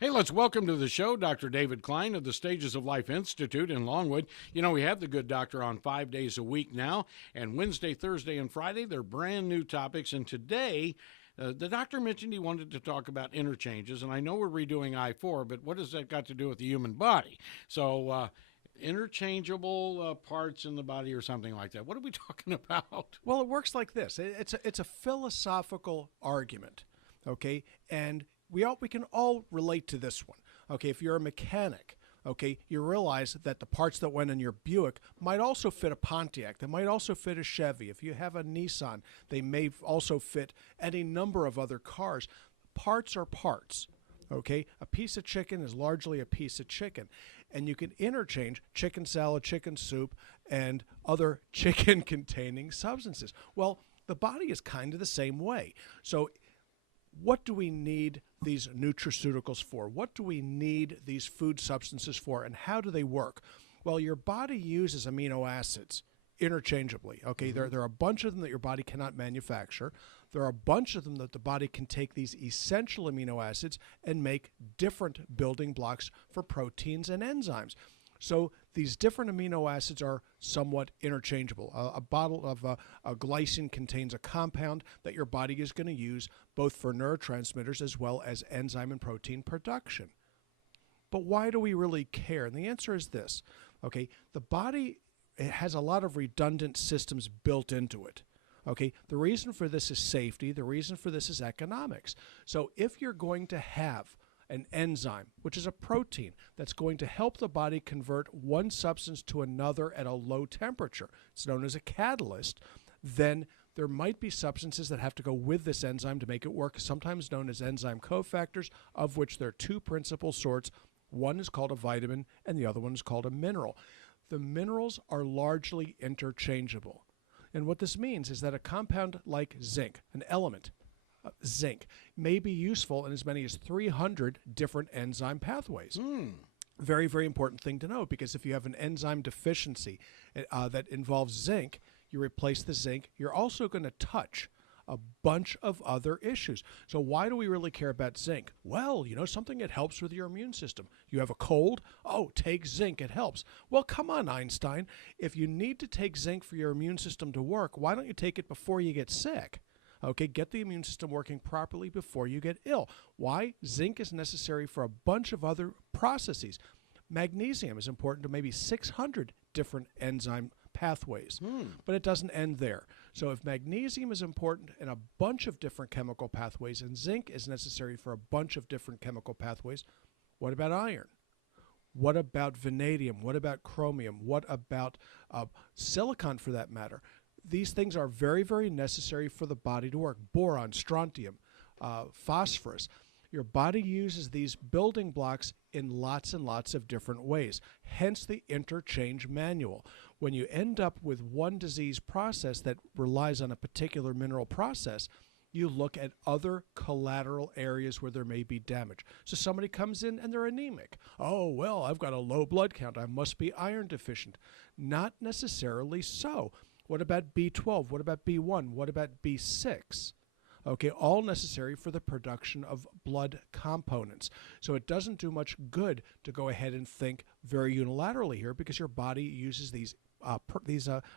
Hey, let's welcome to the show Dr. David Klein of the Stages of Life Institute in Longwood. You know, we have the good doctor on 5 days a week now, and Wednesday, Thursday, and Friday, they're brand new topics. And today, the doctor mentioned he wanted to talk about interchanges, and I know we're redoing I-4, but what has that got to do with the human body? So, interchangeable parts in the body or something like that. What are we talking about? Well, it works like this. It's a philosophical argument, okay? And we can all relate to this one. Okay, if you're a mechanic, okay, you realize that the parts that went in your Buick might also fit a Pontiac. They might also fit a Chevy. If you have a Nissan, they may also fit any number of other cars. Parts are parts. Okay, a piece of chicken is largely a piece of chicken, and you can interchange chicken salad, chicken soup, and other chicken-containing substances. Well, the body is kind of the same way. So what do we need these nutraceuticals for? What do we need these food substances for, and how do they work? Well, your body uses amino acids interchangeably. Okay, there are a bunch of them that your body cannot manufacture. There are a bunch of them that the body can take these essential amino acids and make different building blocks for proteins and enzymes. So these different amino acids are somewhat interchangeable. A bottle of a glycine contains a compound that your body is going to use both for neurotransmitters as well as enzyme and protein production. But why do we really care? And the answer is this. Okay, the body has a lot of redundant systems built into it. Okay, the reason for this is safety. The reason for this is economics. So if you're going to have an enzyme, which is a protein that's going to help the body convert one substance to another at a low temperature, it's known as a catalyst, then there might be substances that have to go with this enzyme to make it work, sometimes known as enzyme cofactors, of which there are two principal sorts. One is called a vitamin and the other one is called a mineral. The minerals are largely interchangeable. And what this means is that a compound like zinc, an element, zinc, may be useful in as many as 300 different enzyme pathways. Very, very important thing to know, because if you have an enzyme deficiency that involves zinc, you replace the zinc, you're also going to touch a bunch of other issues. So why do we really care about zinc? Well, you know something, it helps with your immune system. You have a cold? Oh, take zinc, it helps. Well, come on, Einstein. If you need to take zinc for your immune system to work, why don't you take it before you get sick? Okay, get the immune system working properly before you get ill. Why? Zinc is necessary for a bunch of other processes. Magnesium is important to maybe 600 different enzyme pathways, but it doesn't end there. So if magnesium is important in a bunch of different chemical pathways and zinc is necessary for a bunch of different chemical pathways, what about iron? What about vanadium? What about chromium? What about silicon, for that matter? These things are very, very necessary for the body to work. Boron, strontium, phosphorus. Your body uses these building blocks in lots and lots of different ways, hence the interchange manual. When you end up with one disease process that relies on a particular mineral process, you look at other collateral areas where there may be damage. So somebody comes in and they're anemic. Oh, well, I've got a low blood count. I must be iron deficient. Not necessarily so. What about B12? What about B1? What about B6? Okay, all necessary for the production of blood components. So it doesn't do much good to go ahead and think very unilaterally here, because your body uses these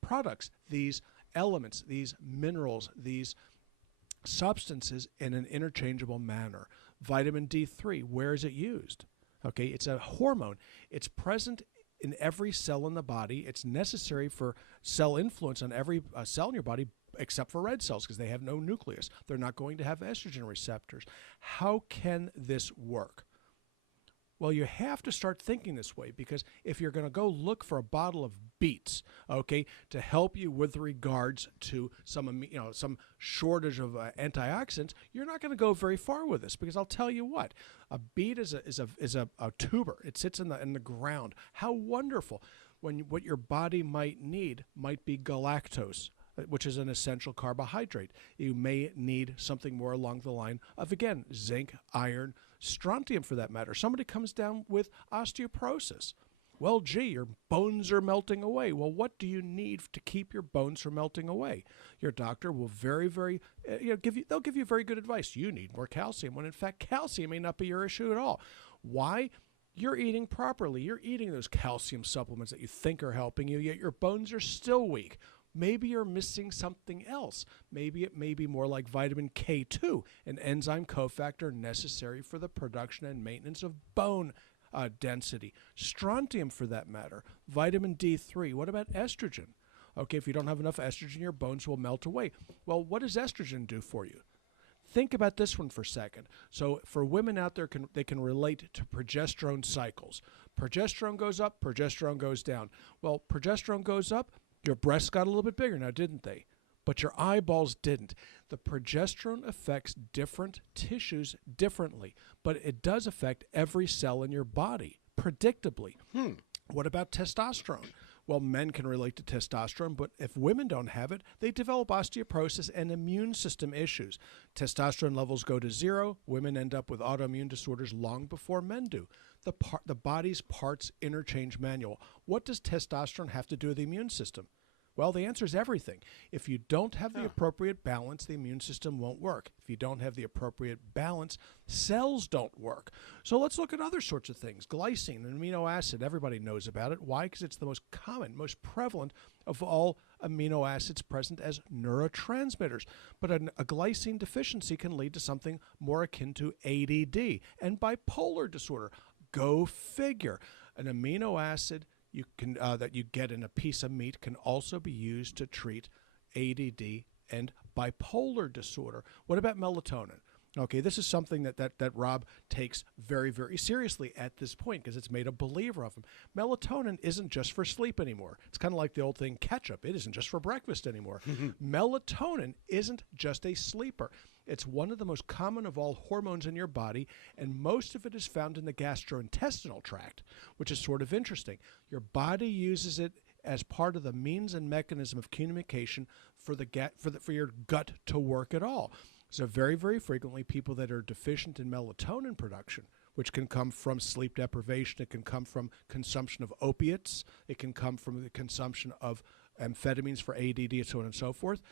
products, these elements, these minerals, these substances in an interchangeable manner. Vitamin D3, where is it used? Okay, it's a hormone. It's present in every cell in the body. It's necessary for cell influence on every cell in your body, except for red cells, because they have no nucleus. They're not going to have estrogen receptors. How can this work? Well, you have to start thinking this way, because if you're going to go look for a bottle of beets, okay, to help you with regards to some shortage of antioxidants, you're not going to go very far with this, because I'll tell you what, a beet is a tuber. It sits in the ground. How wonderful! When what your body might need might be galactose, which is an essential carbohydrate. You may need something more along the line of, again, zinc, iron, strontium, for that matter. Somebody comes down with osteoporosis. Well, gee, your bones are melting away. Well, what do you need to keep your bones from melting away? Your doctor will they'll give you very good advice. You need more calcium, when in fact calcium may not be your issue at all. Why? You're eating properly. You're eating those calcium supplements that you think are helping you, yet your bones are still weak. Maybe you're missing something else. Maybe it may be more like vitamin K2, an enzyme cofactor necessary for the production and maintenance of bone density. Strontium, for that matter. Vitamin D3. What about estrogen? Okay, if you don't have enough estrogen, your bones will melt away. Well, what does estrogen do for you? Think about this one for a second. So for women out there, they can relate to progesterone cycles. Progesterone goes up, progesterone goes down. Well, progesterone goes up, your breasts got a little bit bigger now, didn't they? But your eyeballs didn't. The progesterone affects different tissues differently, but it does affect every cell in your body, predictably. What about testosterone? Well, men can relate to testosterone, but if women don't have it, they develop osteoporosis and immune system issues. Testosterone levels go to zero. Women end up with autoimmune disorders long before men do. The body's parts interchange manual. What does testosterone have to do with the immune system? Well, the answer is everything. If you don't have the appropriate balance, the immune system won't work. If you don't have the appropriate balance, cells don't work. So let's look at other sorts of things. Glycine, an amino acid, everybody knows about it. Why? Because it's the most common, most prevalent of all amino acids present as neurotransmitters. But a glycine deficiency can lead to something more akin to ADD and bipolar disorder. Go figure. An amino acid that you get in a piece of meat can also be used to treat ADD and bipolar disorder. What about melatonin? Okay, this is something that Rob takes very, very seriously at this point because it's made a believer of him. Melatonin isn't just for sleep anymore. It's kind of like the old thing, ketchup. It isn't just for breakfast anymore. Melatonin isn't just a sleeper. It's one of the most common of all hormones in your body, and most of it is found in the gastrointestinal tract, which is sort of interesting. Your body uses it as part of the means and mechanism of communication for your gut to work at all. So very, very frequently, people that are deficient in melatonin production, which can come from sleep deprivation, it can come from consumption of opiates, it can come from the consumption of amphetamines for ADD, and so on and so forth,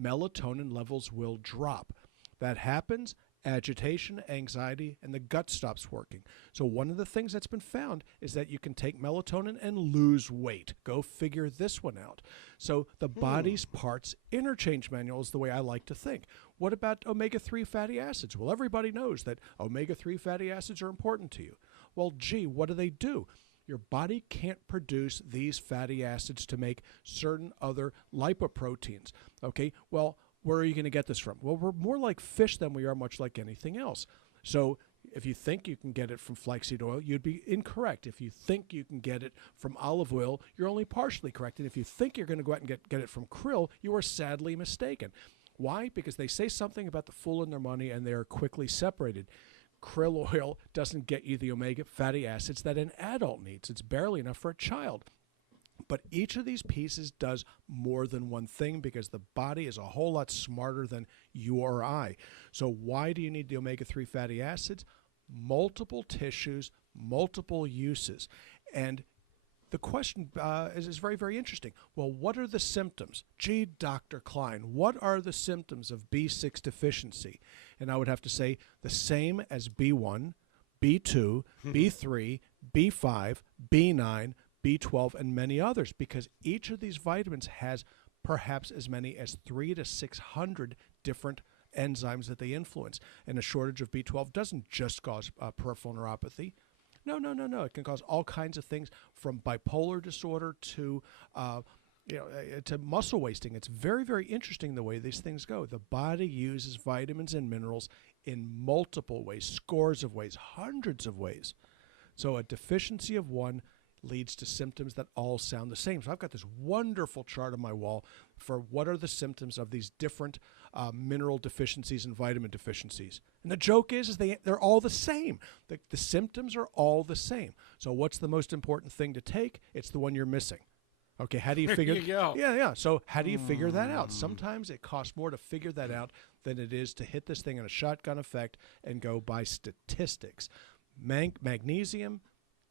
melatonin levels will drop. That happens, agitation, anxiety, and the gut stops working. So one of the things that's been found is that you can take melatonin and lose weight. Go figure this one out. So the body's parts interchange manual is the way I like to think. What about omega-3 fatty acids? Well, everybody knows that omega-3 fatty acids are important to you. Well, gee, what do? Your body can't produce these fatty acids to make certain other lipoproteins. Okay, well, where are you going to get this from? Well, we're more like fish than we are much like anything else. So if you think you can get it from flaxseed oil, you'd be incorrect. If you think you can get it from olive oil, you're only partially correct. And if you think you're going to go out and get it from krill, you are sadly mistaken. Why? Because they say something about the fool and their money, and they are quickly separated. Krill oil doesn't get you the omega fatty acids that an adult needs. It's barely enough for a child. But each of these pieces does more than one thing because the body is a whole lot smarter than you or I. So why do you need the omega-3 fatty acids? Multiple tissues, multiple uses. And the question is very, very interesting. Well, what are the symptoms? Gee, Dr. Klein, what are the symptoms of B6 deficiency? And I would have to say the same as B1, B2, B3, B5, B9, B12, and many others, because each of these vitamins has perhaps as many as 300 to 600 different enzymes that they influence. And a shortage of B12 doesn't just cause peripheral neuropathy. No. It can cause all kinds of things from bipolar disorder to muscle wasting. It's very, very interesting the way these things go. The body uses vitamins and minerals in multiple ways, scores of ways, hundreds of ways. So a deficiency of one leads to symptoms that all sound the same. So I've got this wonderful chart on my wall for what are the symptoms of these different mineral deficiencies and vitamin deficiencies. And the joke is they're all the same. The symptoms are all the same. So what's the most important thing to take? It's the one you're missing. Okay, how do you figure? There you go. Yeah. So how do you figure that out? Sometimes it costs more to figure that out than it is to hit this thing in a shotgun effect and go by statistics. Magnesium,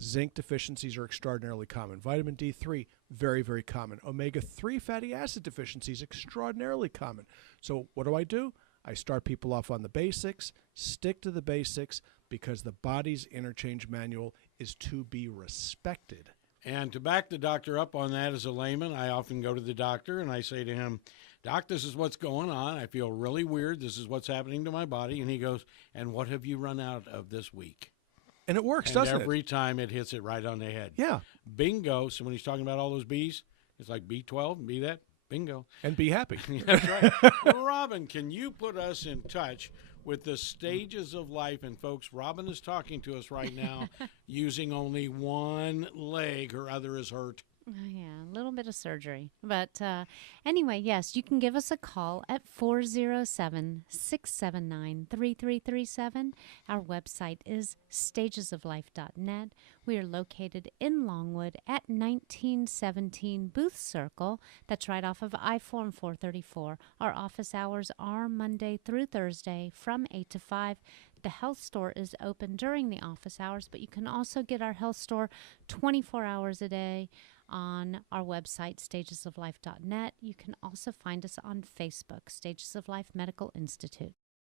Zinc deficiencies are extraordinarily common. Vitamin D3, very, very common. Omega-3 fatty acid deficiencies, extraordinarily common. So what do? I start people off on the basics, stick to the basics, because the body's interchange manual is to be respected. And to back the doctor up on that as a layman, I often go to the doctor and I say to him, Doc, this is what's going on. I feel really weird. This is what's happening to my body. And he goes, and what have you run out of this week? And it works, and doesn't it? Every time it hits it right on the head. Yeah. Bingo. So when he's talking about all those B's, it's like B12 and B that. Bingo. And be happy. That's right. Robin, can you put us in touch with the stages of life? And folks, Robin is talking to us right now using only one leg. Her other is hurt. Yeah, a little bit of surgery. But anyway, yes, you can give us a call at 407-679-3337. Our website is stagesoflife.net. We are located in Longwood at 1917 Booth Circle. That's right off of I-4 434. Our office hours are Monday through Thursday from 8 to 5. The health store is open during the office hours, but you can also get our health store 24 hours a day on our website, stagesoflife.net. You can also find us on Facebook, Stages of Life Medical Institute.